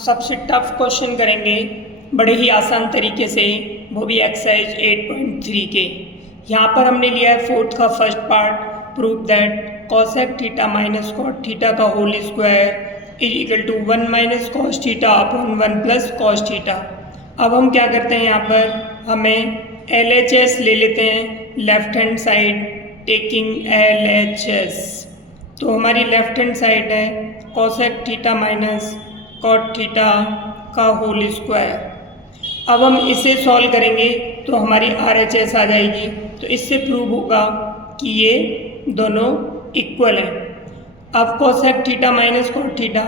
सबसे tough question करेंगे बड़े ही आसान तरीके से, वो भी एक्सरसाइज 8.3 के। यहाँ पर हमने लिया है फोर्थ का first part, prove that cosec theta minus cot theta का whole square is equal to 1 minus cos theta upon 1 plus cos theta. अब हम क्या करते हैं, यहाँ पर हमें LHS ले लेते हैं, left hand side taking LHS। तो हमारी लेफ्ट हैंड साइड है cosec theta minus cot theta का होल स्क्वायर। अब हम इसे सॉल्व करेंगे तो हमारी RHS आ जाएगी। तो इससे प्रूव होगा कि ये दोनों इक्वल हैं। अब cosec theta minus cot theta,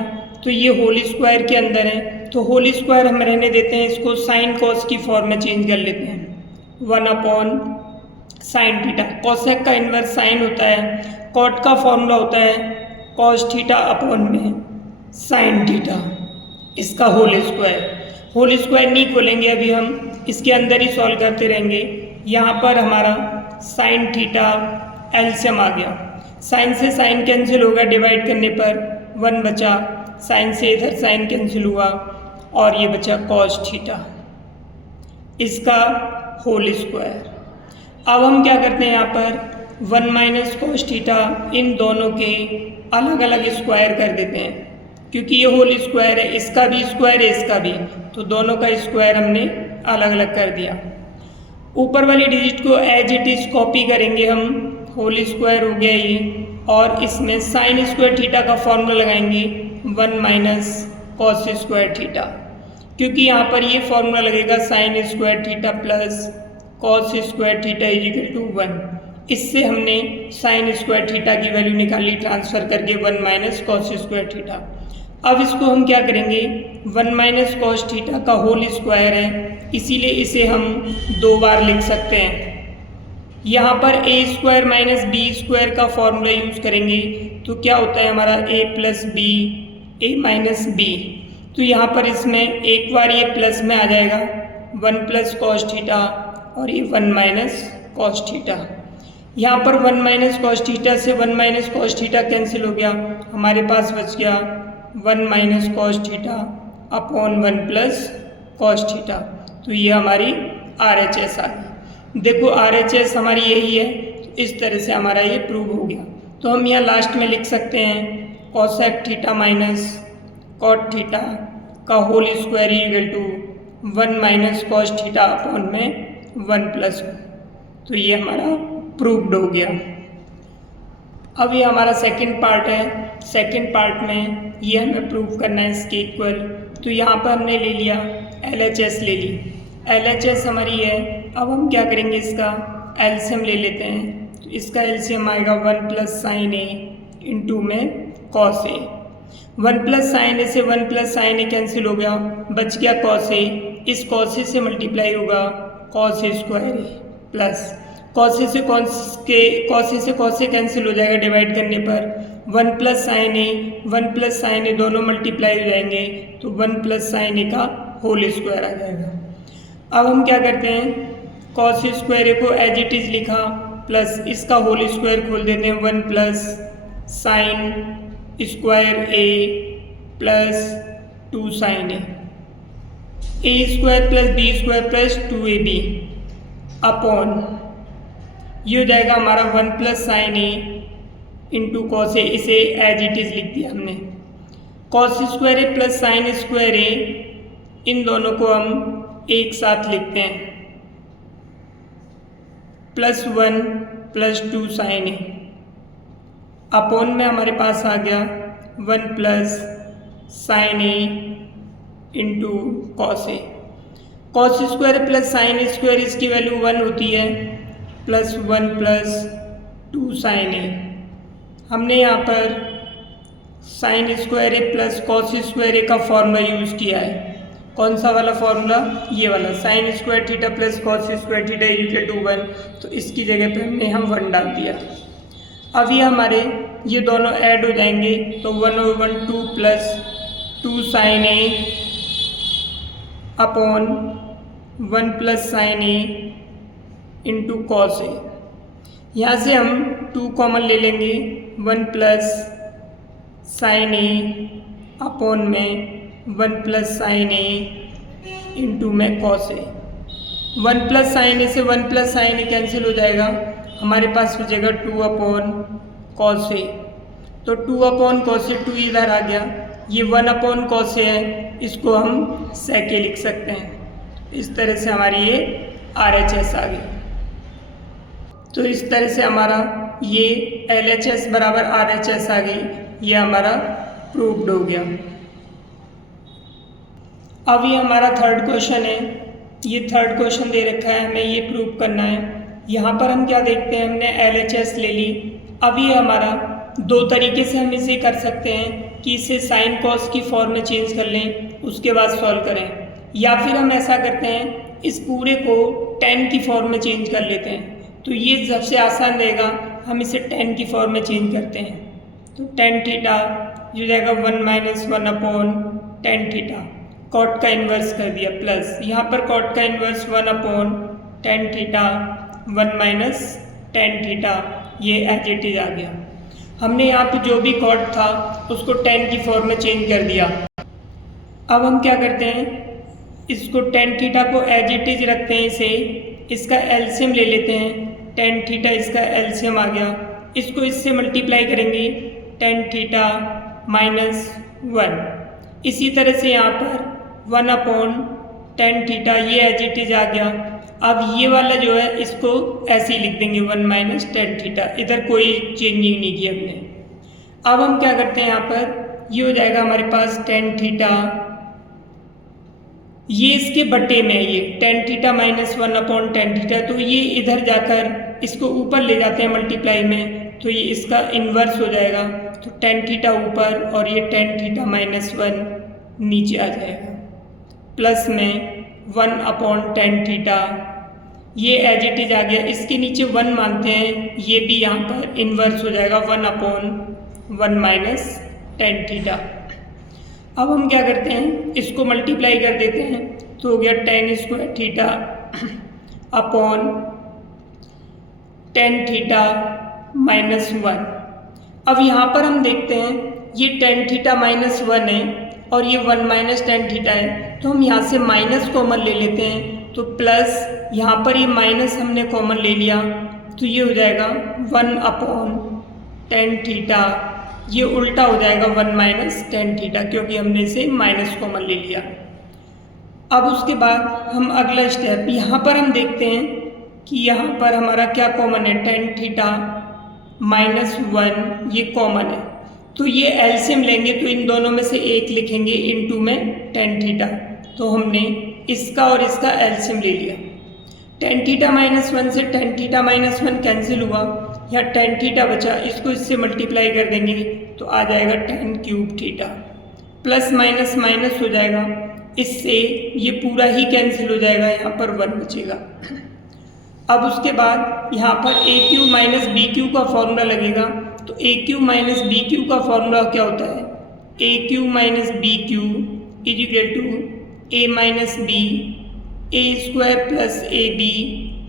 तो ये होल स्क्वायर के अंदर है, तो होल स्क्वायर हम रहने देते हैं, इसको साइन कॉस की फॉर्म में चेंज कर लेते हैं। 1 अपॉन साइन थीटा, कॉसेक का इन्वर्स साइन होता है, कॉट का फॉर्मूला होता है कॉस थीटा अपॉन में साइन थीटा, इसका होल स्क्वायर नहीं खोलेंगे अभी, हम इसके अंदर ही सॉल्व करते रहेंगे। यहाँ पर हमारा साइन थीटा एलसीएम आ गया, साइन से साइन कैंसिल होगा, डिवाइड करने पर 1 बचा, साइन से इधर साइन कैंसिल हुआ और ये बचा कॉस थीटा, इसका होल स्क्वायर। अब हम क्या करते हैं, यहाँ पर 1 माइनस कॉस थीटा इन दोनों के अलग अलग स्क्वायर कर देते हैं, क्योंकि ये होल स्क्वायर है, इसका भी स्क्वायर है इसका भी, तो दोनों का स्क्वायर हमने अलग अलग कर दिया। ऊपर वाली डिजिट को एज इट इज कॉपी करेंगे हम, होल स्क्वायर हो गया ये, और इसमें साइन स्क्वायर थीटा का फॉर्मूला लगाएंगे 1 माइनस कॉस स्क्वायर थीटा, क्योंकि यहाँ पर ये फॉर्मूला लगेगा sine square theta plus cos square theta is equal to 1। इससे हमने साइन स्क्वायर थीटा की वैल्यू निकाली ट्रांसफर करके 1 माइनस कॉस स्क्वायर थीटा। अब इसको हम क्या करेंगे, 1 माइनस कॉस थीटा का होल स्क्वायर है, इसीलिए इसे हम 2 बार लिख सकते हैं। यहाँ पर a square minus B square का फॉर्मूला यूज करेंगे, तो क्या होता है हमारा a plus B A minus B, तो यहाँ पर इसमें एक बार ये प्लस में आ जाएगा 1 प्लस कॉस थीटा और ये 1 माइनस कॉस थीटा। यहाँ पर 1 माइनस कॉस थीटा से 1 माइनस कॉस थीटा कैंसिल हो गया, हमारे पास बच गया 1 minus cos theta upon 1 plus cos theta. तो ये हमारी RHS आ गई। देखो RHS हमारी यही है, तो इस तरह से हमारा ये प्रूव हो गया। तो हम यहाँ लास्ट में लिख सकते हैं cosec theta minus cot theta का whole square equal to 1 minus cos theta upon में 1 प्लस। तो ये हमारा प्रूव्ड हो गया। अब ये हमारा सेकंड पार्ट है, सेकंड पार्ट में ये हमें प्रूव करना है इसके इक्वल। तो यहाँ पर हमने ले लिया LHS ले ली, LHS हमारी है। अब हम क्या करेंगे, इसका एलसीएम ले लेते हैं, तो इसका एलसीएम आएगा 1 प्लस साइन ए इंटू में कॉस ए। 1 प्लस साइन ए से 1 प्लस साइन ए कैंसिल हो गया, बच गया कॉस ए, इस कॉस ए से मल्टीप्लाई होगा cos A square A plus cos A से कॉस ए कैंसिल हो जाएगा डिवाइड करने पर 1 प्लस साइन ए दोनों मल्टीप्लाई हो जाएंगे, तो 1 प्लस साइन ए का होल स्क्वायर आ जाएगा। अब हम क्या करते हैं, कॉस स्क्वायर ए को एज इट इज लिखा, प्लस इसका होल स्क्वायर खोल देते हैं 1 plus sine square A plus 2 sine A square plus B square plus 2ab upon ये हो जाएगा हमारा 1 plus sine A into cos A, इसे एज इट इज लिख दिया हमने। Cos square A plus sine square A, इन दोनों को हम एक साथ लिखते हैं, प्लस 1 प्लस 2 साइन ए अपॉन में हमारे पास आ गया 1 plus sine A into cos A. Cos square plus sine square इसकी वैल्यू 1 होती है, प्लस 1 प्लस 2 साइन ए। हमने यहाँ पर sign square A plus cos square ए का फॉर्मूला यूज़ किया है। कौन सा वाला फॉर्मूला, ये वाला, sine square theta plus cos square theta equal to 1, तो इसकी जगह पे हमने हम 1 डाल दिया। अब ये हमारे ये दोनों ऐड हो जाएंगे, तो 1/1 2 plus 2 sine A upon 1 plus sine A into cos ए। यहाँ से हम 2 कॉमन ले लेंगे, 1 प्लस साइन ए अपॉन में 1 प्लस साइन ए इंटू में कॉस ए। 1 प्लस साइन ए से 1 प्लस साइन ए कैंसिल हो जाएगा, हमारे पास बचेगा 2 अपॉन कॉस ए। तो 2 अपॉन कॉस ए 2 इधर आ गया, ये 1 अपॉन कॉस ए है, इसको हम सेक ए लिख सकते हैं। इस तरह से हमारी ये RHS आ गई। तो इस तरह से हमारा ये LHS बराबर RHS आ गई, ये हमारा प्रूव्ड हो गया। अब ये हमारा थर्ड क्वेश्चन है, ये थर्ड क्वेश्चन दे रखा है, हमें ये प्रूव करना है। यहाँ पर हम क्या देखते हैं, हमने LHS ले ली। अब ये हमारा दो तरीके से हम इसे कर सकते हैं कि इसे साइन कॉस की फॉर्म में चेंज कर लें, उसके बाद सॉल्व करें, या फिर हम ऐसा करते हैं इस पूरे को tan की फॉर्म में चेंज कर लेते हैं। तो ये सबसे आसान रहेगा, हम इसे tan की फॉर्म में चेंज करते हैं। तो tan थीटा जो जाएगा 1 minus 1 upon tan theta, cot का इन्वर्स कर दिया, प्लस यहाँ पर कॉट का inverse 1 upon tan theta 1 minus tan theta, ये एज इट इज आ गया। हमने यहाँ पे जो भी कॉट था उसको tan की फॉर्म में चेंज कर दिया। अब हम क्या करते हैं, इसको tan थीटा को एज इट इज रखते हैं, इसे इसका एलसीएम ले लेते हैं। tan थीटा इसका एलसीएम आ गया, इसको इससे मल्टीप्लाई करेंगे, tan थीटा माइनस 1। इसी तरह से यहाँ पर 1 अपॉन tan थीटा, ये एज इट इज आ गया। अब ये वाला जो है इसको ऐसे ही लिख देंगे 1 माइनस tan थीटा, इधर कोई चेंजिंग नहीं की हमने। अब हम क्या करते हैं, यहाँ पर ये हो जाएगा हमारे पास tan थीटा, ये इसके बटे में है, ये tan theta minus 1 upon tan theta, तो ये इधर जाकर इसको ऊपर ले जाते हैं मल्टीप्लाई में, तो ये इसका इन्वर्स हो जाएगा। तो tan थीटा ऊपर और ये tan थीटा माइनस 1 नीचे आ जाएगा, प्लस में 1 अपॉन tan थीटा, ये एज इट इज आ गया। इसके नीचे 1 मानते हैं, ये भी यहाँ पर इन्वर्स हो जाएगा 1 अपॉन 1 माइनस tan थीटा। अब हम क्या करते हैं, इसको मल्टीप्लाई कर देते हैं, तो हो गया tan square theta upon tan theta minus 1। अब यहाँ पर हम देखते हैं ये tan थीटा माइनस 1 है और ये 1 माइनस tan थीटा है, तो हम यहाँ से माइनस कॉमन ले लेते हैं, तो प्लस यहाँ पर ये माइनस हमने कॉमन ले लिया, तो ये हो जाएगा 1 अपॉन tan थीटा, ये उल्टा हो जाएगा 1 माइनस tan थीटा, क्योंकि हमने इसे माइनस कॉमन ले लिया। अब उसके बाद हम अगला स्टेप, यहाँ पर हम देखते हैं कि यहाँ पर हमारा क्या कॉमन है, tan थीटा माइनस 1 ये कॉमन है, तो ये एलसीएम लेंगे, तो इन दोनों में से एक लिखेंगे इनटू में tan थीटा, तो हमने इसका और इसका एलसीएम ले लिया। tan थीटा माइनस 1 से tan थीटा माइनस 1 कैंसिल हुआ, यहाँ tan थीटा बचा, इसको इससे मल्टीप्लाई कर देंगे तो आ जाएगा tan cube theta, plus minus minus हो जाएगा, इससे ये पूरा ही कैंसिल हो जाएगा, यहाँ पर 1 बचेगा। अब उसके बाद यहाँ पर A cube minus B cube का फॉर्मूला लगेगा, तो A cube minus B cube का फॉर्मूला क्या होता है, A cube minus B cube is equal to A minus B, A square plus A B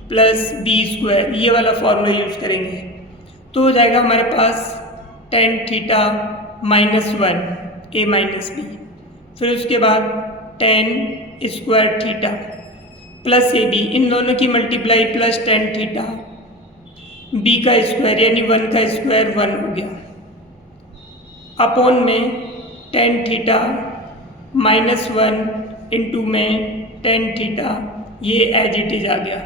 plus B square, ये वाला formula use करेंगे, तो हो जाएगा हमारे पास tan theta minus 1 A minus B, फिर उसके बाद tan square theta plus A B, इन दोनों की multiply plus tan theta B का स्क्वायर यानी 1 का स्क्वायर 1 हो गया, अपॉन में tan थीटा माइनस 1 इंटू में tan थीटा, ये एज इट इज आ गया।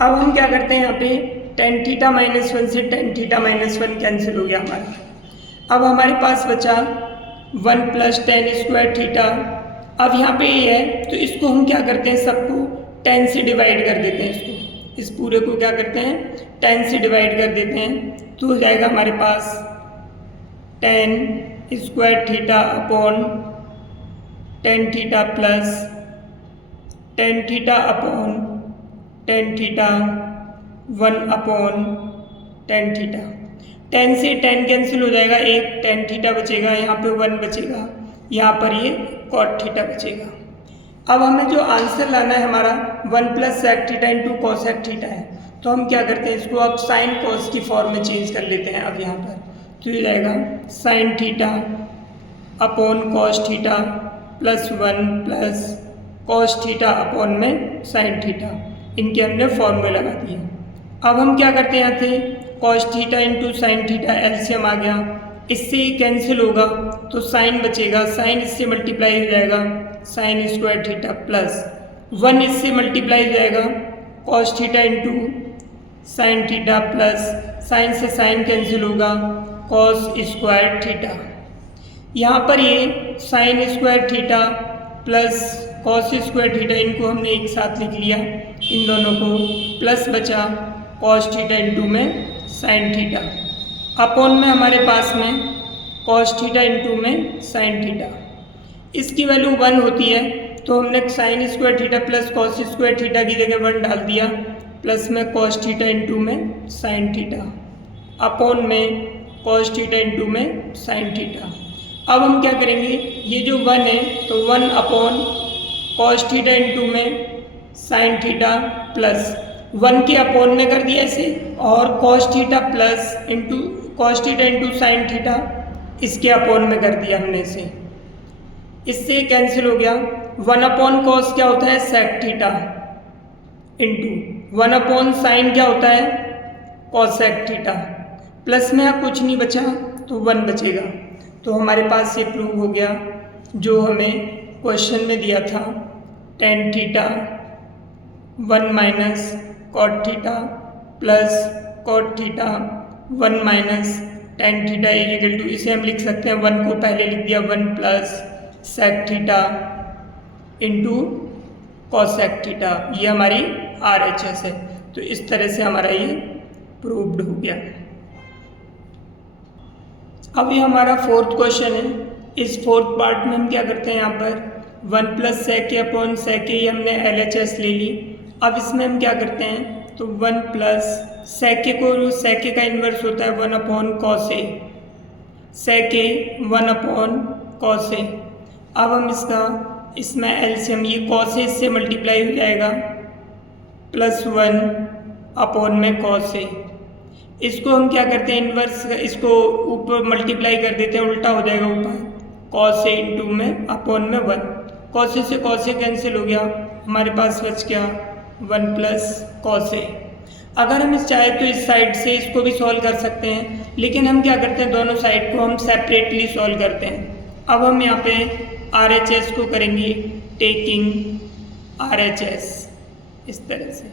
अब हम क्या करते हैं, यहाँ पे tan थीटा माइनस 1 से tan थीटा माइनस 1 कैंसिल हो गया हमारा। अब हमारे पास बचा 1 प्लस tan स्क्वायर थीटा। अब यहाँ पे ये है, तो इसको हम क्या करते हैं, सबको tan से डिवाइड कर देते हैं, इसको इस पूरे को क्या करते हैं, tan से डिवाइड कर देते हैं, तो हो जाएगा हमारे पास tan square theta upon tan theta plus tan theta upon tan theta 1 upon tan theta. tan से tan कैंसिल हो जाएगा, एक tan थीटा बचेगा, यहाँ पे 1 बचेगा, यहाँ पर ये cot थीटा बचेगा। अब हमें जो आंसर लाना है हमारा 1 plus sec theta into cos sec theta है, तो हम क्या करते हैं, इसको अब साइन कॉस की फॉर्म में चेंज कर लेते हैं। अब यहाँ पर तो ये जाएगा sine theta upon cos theta plus 1 plus cos theta upon में साइन थीटा, इनके हमने फॉर्मूले लगा दिए। अब हम क्या करते हैं, यहाँ थे cos theta into sine theta LCM आ गया, इससे कैंसिल होगा तो साइन बचेगा, साइन इससे मल्टीप्लाई हो जाएगा साइन स्क्वायर थीटा प्लस 1 इससे मल्टीप्लाई हो जाएगा cos theta into sine theta plus sign से साइन कैंसिल होगा कॉस स्क्वायर थीटा। यहाँ पर ये sign square theta plus cos square theta इनको हमने एक साथ लिख लिया, इन दोनों को, प्लस बचा कॉस थीटा इंटू में साइन थीटा, अपॉन में हमारे पास में कॉस थीटा इंटू में साइन थीटा। इसकी वैल्यू 1 होती है तो हमने sine square theta plus cos square theta की जगह 1 डाल दिया, प्लस में कॉस थीटा इंटू में साइन थीटा, अपॉन में कॉस थीटा इंटू में साइन थीटा। अब हम क्या करेंगे, ये जो 1 है तो 1 अपॉन कॉस थीटा इंटू में साइन थीटा प्लस 1 के अपॉन में कर दिया इसे, और cos theta plus into cos theta into sine theta इसके अपॉन में कर दिया हमने इसे, इससे कैंसिल हो गया। 1 अपॉन कॉस क्या होता है, sec theta, into 1 upon sine क्या होता है, कॉसेक थीटा, प्लस में अब कुछ नहीं बचा तो 1 बचेगा। तो हमारे पास ये प्रूव हो गया जो हमें क्वेश्चन में दिया था, tan theta 1 minus cot theta plus cot theta 1 minus tan theta is equal to, इसे हम लिख सकते हैं 1 को पहले लिख दिया 1 plus sec theta into cosec theta, ये हमारी RHS है। तो इस तरह से हमारा ये प्रूव्ड हो गया। अब ये हमारा फोर्थ क्वेश्चन है। इस फोर्थ पार्ट में हम क्या करते हैं, यहाँ पर 1 प्लस सेक अपॉन सेक ये हमने LHS ले ली। अब इसमें हम क्या करते हैं, तो 1 प्लस सेक को, सेक का इन्वर्स होता है 1 upon cos A, sec 1 upon cos A. अब हम इसमें एलसीएम, ये कॉस ए इससे मल्टीप्लाई हो जाएगा प्लस 1 अपॉन में कॉस ए। इसको हम क्या करते हैं, इन्वर्स, इसको ऊपर मल्टीप्लाई कर देते हैं, उल्टा हो जाएगा ऊपर, कॉस ए इंटू में अपॉन में 1, कॉस ए से कॉस ए कैंसिल हो गया, हमारे पास बच गया 1 प्लस कॉस ए। अगर हम चाहे तो इस साइड से इसको भी सॉल्व कर सकते हैं, लेकिन हम क्या करते हैं, दोनों साइड को हम सेपरेटली सॉल्व करते हैं। अब हम यहाँ पे RHS को करेंगे टेकिंग RHS इस तरह से,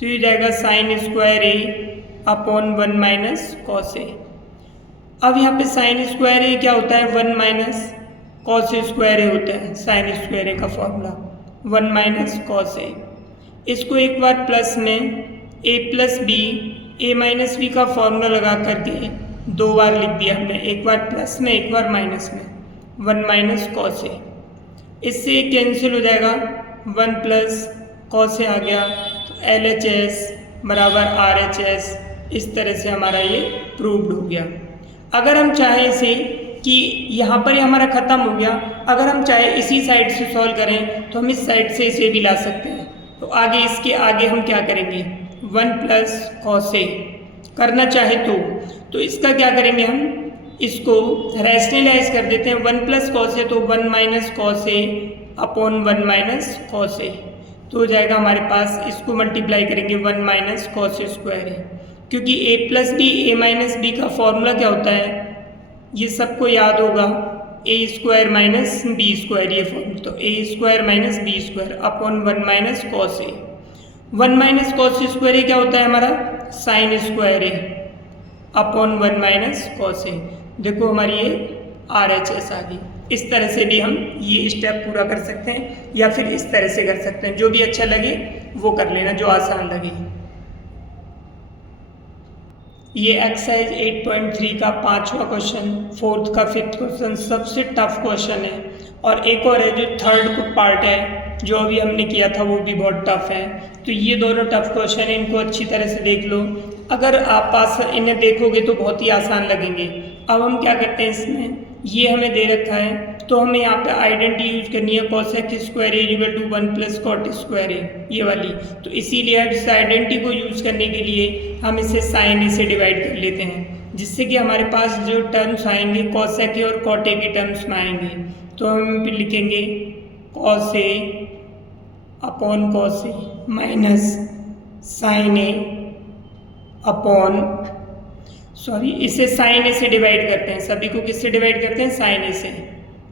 तो ये जाएगा sign square A upon 1 minus cos ए। अब यहाँ पे साइन स्क्वायर ए क्या होता है, 1 माइनस कॉस स्क्वायर ए होता है, साइन स्क्वायर ए का फॉर्मूला 1 माइनस कॉस ए। इसको एक बार प्लस में a plus B, A minus B का फॉर्मूला लगा करके 2 बार लिख दिया हमने, एक बार प्लस में एक बार माइनस में, 1 माइनस कॉस ए। इससे कैंसिल हो जाएगा, 1 प्लस कॉस ए आ गया, तो LHS बराबर RHS। इस तरह से हमारा ये प्रूव्ड हो गया। अगर हम चाहें इसे कि यहाँ पर ये हमारा ख़त्म हो गया, अगर हम चाहे इसी साइड से सॉल्व करें तो हम इस साइड से इसे भी ला सकते हैं। तो आगे इसके आगे हम क्या करेंगे, 1 प्लस कॉस ए करना चाहे तो इसका क्या करेंगे, हम इसको रैशनलाइज कर देते हैं। 1 प्लस कॉस ए तो 1 minus cos A upon 1 minus cos ए, तो हो जाएगा हमारे पास, इसको मल्टीप्लाई करेंगे 1 माइनस कॉस स्क्वायर ए, क्योंकि a plus B, A minus B का फॉर्मूला क्या होता है, ये सबको याद होगा, A square minus B square, ये फॉर्मूला। तो A square minus B square upon 1 minus cos A. 1 minus cos square A क्या होता है हमारा, sine square A upon 1 minus cos A. देखो हमारी ये RHS आ गई। इस तरह से भी हम ये स्टेप पूरा कर सकते हैं, या फिर इस तरह से कर सकते हैं, जो भी अच्छा लगे वो कर लेना, जो आसान लगे। ये एक्सरसाइज 8.3 का 5वां क्वेश्चन, फोर्थ का 5th क्वेश्चन सबसे टफ क्वेश्चन है। और एक और है जो थर्ड पार्ट है, जो अभी हमने किया था, वो भी बहुत टफ है। तो ये दोनों टफ क्वेश्चन है, इनको अच्छी तरह से देख लो। अगर आप पास इन्हें देखोगे तो बहुत ही आसान लगेंगे। अब हम क्या करते हैं, इसमें ये हमें दे रखा है, तो हमें यहाँ पे आइडेंटिटी यूज करनी है, cosec square A equal to 1 plus cot square A, ये वाली। तो इसीलिए इस आइडेंटिटी को यूज करने के लिए हम इसे साइन ए से डिवाइड कर लेते हैं। जिससे कि हमारे पास जो टर्म्स आएंगे कॉसेक ए और कॉट ए के टर्म्स में आएंगे। तो हम लिखेंगे cos A upon cos A minus sign A upon इसे साइन ए से डिवाइड करते हैं, सभी को किससे डिवाइड करते हैं, साइन ए से।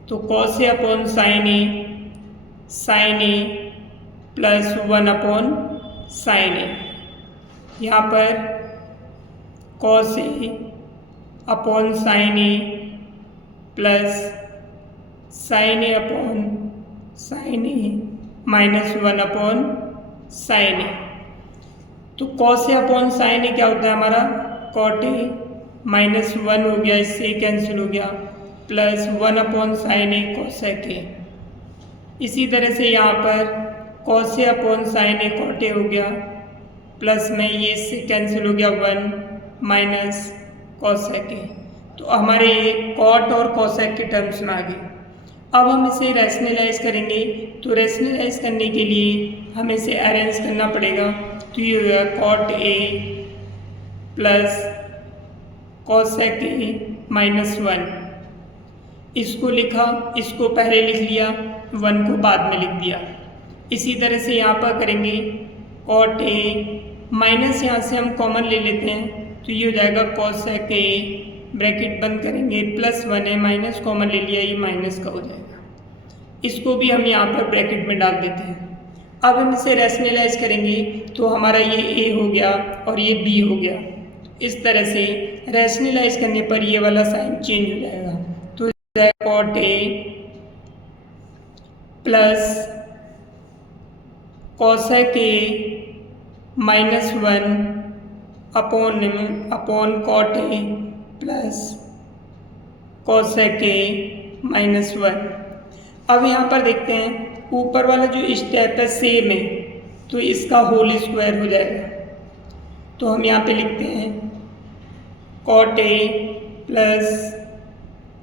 तो cos A upon sine A plus 1 upon sine ए। यहाँ पर cos A upon sine A plus sine A upon sine A minus 1 upon sine ए। तो कॉस ए अपॉन साइन ए क्या होता है हमारा, कॉट ए माइनस 1 हो गया, इससे कैंसिल हो गया, plus 1 upon sine A cosec A. इसी तरह से यहाँ पर cos A upon sine A cot A हो गया, प्लस में ये इससे कैंसिल हो गया 1 माइनस कॉसेक ए। तो हमारे ये कॉट और कॉसेक के टर्म्स में आ गए। अब हम इसे रैशनलाइज करेंगे, तो रैशनलाइज करने के लिए हमें इसे अरेंज करना पड़ेगा। तो ये हो गया cot A plus cosec A minus 1। इसको लिखा, इसको पहले लिख लिया, 1 को बाद में लिख दिया। इसी तरह से यहाँ पर करेंगे कॉट ए माइनस, यहाँ से हम कॉमन ले लेते हैं, तो ये हो जाएगा कॉसेक ए, ब्रैकेट बंद करेंगे, प्लस 1 है, माइनस कॉमन ले लिया, ये माइनस का हो जाएगा। इसको भी हम यहाँ पर ब्रैकेट में डाल देते हैं। अब हम इसे रैशनलाइज करेंगे, तो हमारा ये ए हो गया और ये बी हो गया। इस तरह से रैशनलाइज करने पर ये वाला साइन चेंज हो जाएगा। तो cot A plus cosec A minus 1 upon cot A plus cosec A minus 1। अब यहाँ पर देखते हैं ऊपर वाला जो स्टेप है सेम है, तो इसका होल स्क्वायर हो जाएगा। तो हम यहाँ पे लिखते हैं cot A plus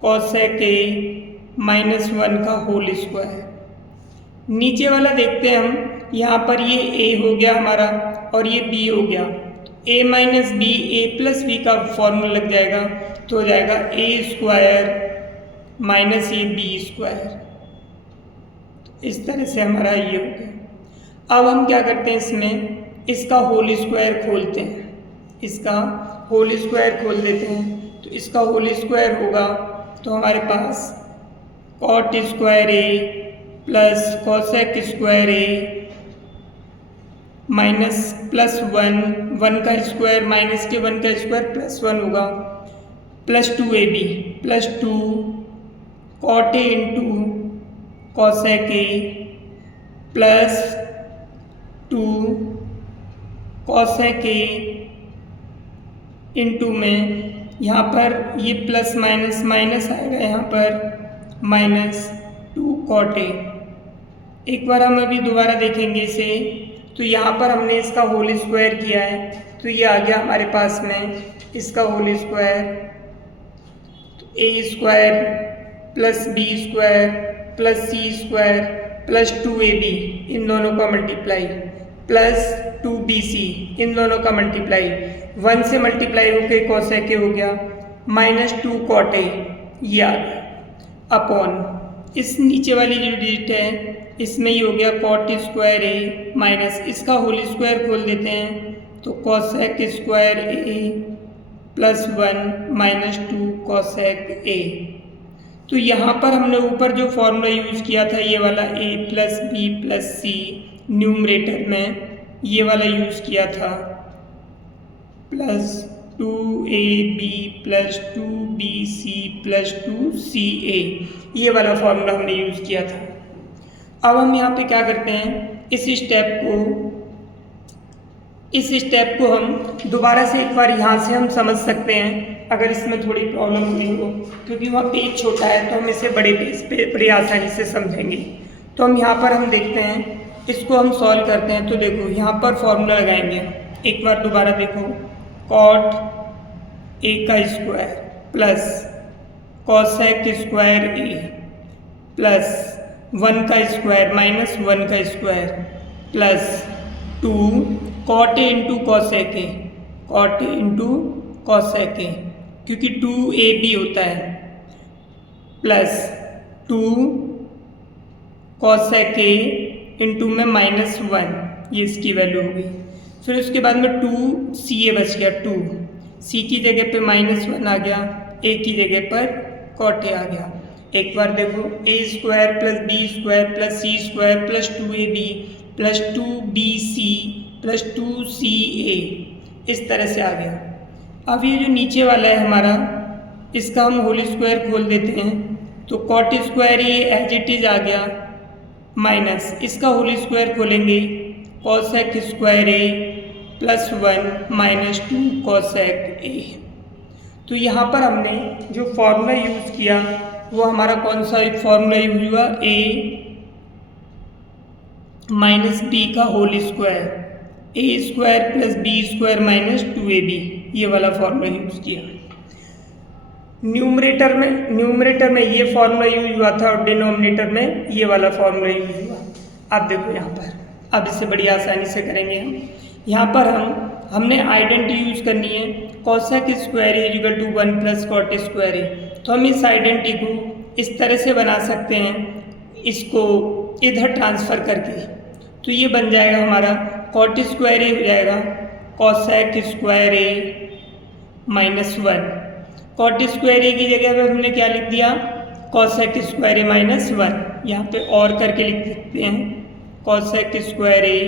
cosec A minus 1 का होल स्क्वायर। नीचे वाला देखते हैं हम, यहाँ पर ये ए हो गया हमारा और ये बी हो गया। A minus B, A plus B का फॉर्मूला लग जाएगा, तो हो जाएगा A square minus A B square. इस तरह से हमारा ये हो गया। अब हम क्या करते हैं, इसमें इसका होल स्क्वायर खोलते हैं, इसका होल स्क्वायर खोल देते हैं। तो इसका होल स्क्वायर होगा, तो हमारे पास cot square A plus cosec square A minus plus 1 का स्क्वायर माइनस के 1 का स्क्वायर प्लस 1 होगा, plus 2 AB plus 2 cot A into cosec A plus 2 cosec A into में यहाँ पर ये प्लस माइनस माइनस आएगा, यहाँ पर माइनस 2 कॉट ए। एक बार हम अभी दोबारा देखेंगे इसे, तो यहाँ पर हमने इसका होल स्क्वायर किया है, तो ये आ गया हमारे पास में इसका होल स्क्वायर। तो A square plus B square plus C square plus 2AB इन दोनों का मल्टीप्लाई प्लस 2BC इन दोनों का मल्टीप्लाई, 1 से मल्टीप्लाई होकर कॉसेक ए हो गया, माइनस 2 कॉट ए ये आ गया, अपॉन इस नीचे वाली जो डिजिट है इसमें ये हो गया कॉट स्क्वायर ए माइनस इसका होल स्क्वायर खोल देते हैं, तो cosec square A plus 1 minus 2 cosec ए। तो यहाँ पर हमने ऊपर जो फॉर्मूला यूज़ किया था ये वाला a plus B plus C, numerator में ये वाला यूज़ किया था, plus 2ab plus 2bc plus 2ca, ये वाला फॉर्मूला हमने यूज़ किया था। अब हम यहाँ पे क्या करते हैं, इस स्टेप को हम दोबारा से एक बार यहाँ से हम समझ सकते हैं, अगर इसमें थोड़ी प्रॉब्लम हुई हो, क्योंकि वहाँ पेज छोटा है तो हम इसे बड़े पेज पे बड़ी आसानी से समझेंगे। तो हम यहाँ पर हम देखते हैं, इसको हम सॉल्व करते हैं। तो देखो यहाँ पर फॉर्मूला लगाएंगे, एक बार दोबारा देखो, कॉट ए का square plus cosec square A plus 1 का स्क्वायर माइनस 1 का square plus 2 cot A into cosec A, cot A into cosec A क्योंकि 2ab होता है प्लस 2 cosec a इंटू में -1, ये इसकी वैल्यू हो गई। फिर उसके बाद में 2ca बच गया, 2c की जगह पे -1 आ गया, a की जगह पर cot a आ गया। एक बार देखो, a square plus b square plus c square plus 2ab plus 2bc plus 2ca इस तरह से आ गया। अब ये जो नीचे वाला है हमारा, इसका हम होल स्क्वायर खोल देते हैं, तो कॉट स्क्वायर ये एज इट इज आ गया, माइनस इसका होल स्क्वायर खोलेंगे, cosec square A plus 1 minus 2 cosec ए। तो यहाँ पर हमने जो फॉर्मूला यूज़ किया वो हमारा कौन सा फॉर्मूला यूज हुआ, a माइनस बी का whole square, a square plus B square minus 2ab, ये वाला फॉर्मूला यूज किया। न्यूमरेटर में ये फॉर्मूला यूज हुआ था और डिनोमिनेटर में ये वाला फॉर्मूला यूज हुआ। अब देखो यहाँ पर, अब इससे बड़ी आसानी से करेंगे हम। यहाँ पर हमने आइडेंटिटी यूज करनी है, cosec square A equal to 1 plus cot square A. तो हम इस आइडेंटिटी को इस तरह से बना सकते हैं, इसको इधर ट्रांसफ़र करके, तो ये बन जाएगा हमारा कॉट स्क्वायर ए हो जाएगा कॉसेक स्क्वायर ए -1। कॉट स्क्वायर ए की जगह पे हमने क्या लिख दिया, कॉसेक स्क्वायर ए -1, यहाँ पे और करके लिख सकते हैं कॉसेक स्क्वायर ए,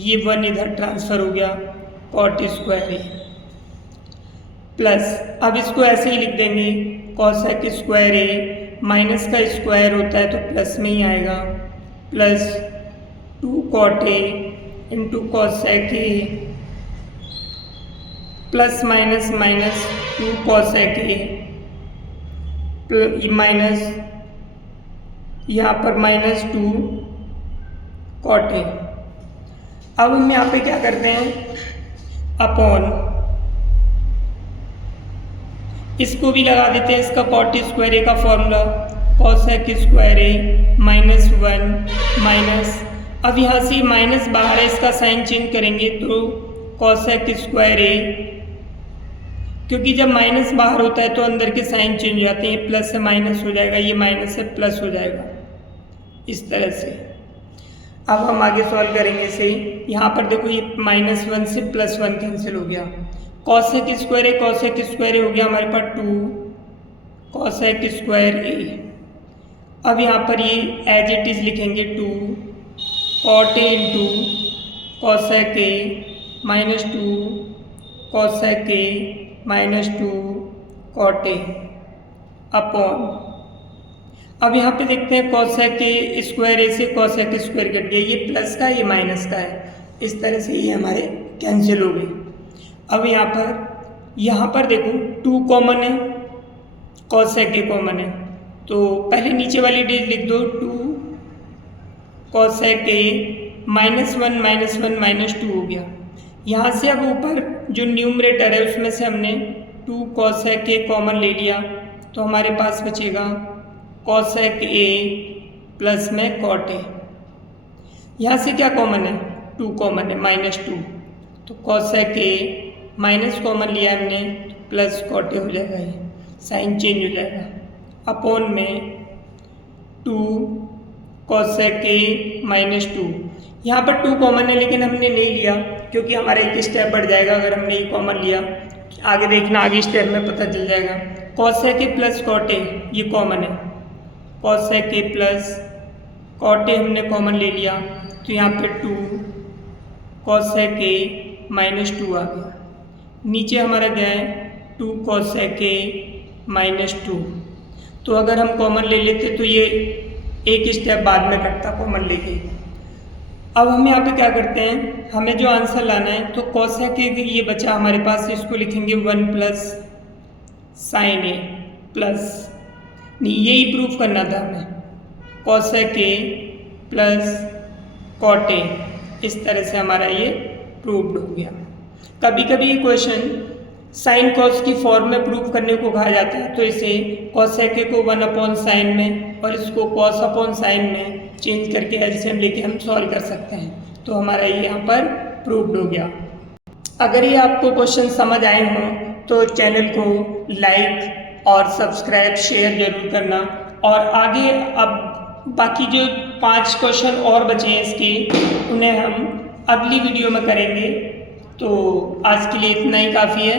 ये 1 इधर ट्रांसफ़र हो गया, कॉट स्क्वायर ए प्लस, अब इसको ऐसे ही लिख देंगे, कॉसेक स्क्वायर ए माइनस का स्क्वायर होता है तो प्लस में ही आएगा, plus 2 cot A into cosec A plus minus minus 2 cosec A minus यहाँ पर -2 कॉट ए। अब हम यहाँ पे क्या करते हैं, अपॉन इसको भी लगा देते हैं, इसका कॉट स्क्वायर ए का फॉर्मूला कॉसेक स्क्वायर ए -1 माइनस, अब यहाँ से माइनस बाहर है, इसका साइन चेंज करेंगे तो कॉसेक स्क्वायर ए, क्योंकि जब माइनस बाहर होता है तो अंदर के साइन चेंज हो जाते हैं, प्लस से माइनस हो जाएगा, ये माइनस से प्लस हो जाएगा, इस तरह से। अब हम आगे सॉल्व करेंगे इसे, यहाँ पर देखो ये -1 से +1 कैंसिल हो गया, कॉसेक स्क्वायर ए हो गया हमारे पास 2 कॉसेक स्क्वायर ए। अब यहाँ पर ये एज इट इज़ लिखेंगे 2 cot A into cosec A -2 cosec A -2 cot A upon, अब यहाँ पे देखते हैं कॉसेक ए स्क्वायर ए से कॉसेक स्क्वायर कट गया, ये प्लस का ये माइनस का है, इस तरह से ये हमारे कैंसिल हो गए। अब यहाँ पर देखो 2 कॉमन है, कॉसेक ए कॉमन है, तो पहले नीचे वाली डिजिट लिख दो, 2 कॉसेक ए -1 -2 हो गया। यहाँ से अब ऊपर जो न्यूमरेटर है उसमें से हमने 2 कॉसेक ए कॉमन ले लिया, तो हमारे पास बचेगा कॉसेक ए प्लस में कॉट ए। यहाँ से क्या कॉमन है, 2 कॉमन है, -2, तो कॉसेक ए माइनस कॉमन लिया हमने, प्लस कॉट ए हो जाएगा, ये साइन चेंज हो जाएगा, अपॉन में 2 कॉसेक ए -2। यहाँ पर 2 कॉमन है लेकिन हमने नहीं लिया क्योंकि हमारा एक स्टेप बढ़ जाएगा अगर हमने ये कॉमन लिया, आगे देखना, आगे स्टेप में पता चल जाएगा। Cosec A plus cot A ये कॉमन है, cosec A plus cot A हमने कॉमन ले लिया, तो यहाँ पे 2 कॉसेक ए -2 आ गया। नीचे हमारा गया है 2 कॉसेक ए -2, तो अगर हम कॉमन ले लेते तो ये एक स्टेप बाद में कटता कॉमन लेके। अब हम यहाँ पे क्या करते हैं, हमें जो आंसर लाना है, तो कॉसेक ए ये बचा हमारे पास, इसको लिखेंगे 1 प्लस साइन ए प्लस, नहीं यही प्रूफ करना था हमें, cosec A plus cot A, इस तरह से हमारा ये प्रूव्ड हो गया। कभी कभी ये क्वेश्चन साइन कॉस की फॉर्म में प्रूफ करने को कहा जाता है, तो इसे कॉसेक ए को 1/sin में और इसको cos/sin में चेंज करके एलसीएम लेके हम सॉल्व कर सकते हैं, तो हमारा ये यहाँ पर प्रूव्ड हो गया। अगर ये आपको क्वेश्चन समझ आए हों तो चैनल को लाइक और सब्सक्राइब शेयर ज़रूर करना। और आगे अब बाकी जो 5 क्वेश्चन और बचे हैं इसके, उन्हें हम अगली वीडियो में करेंगे। तो आज के लिए इतना ही काफ़ी है।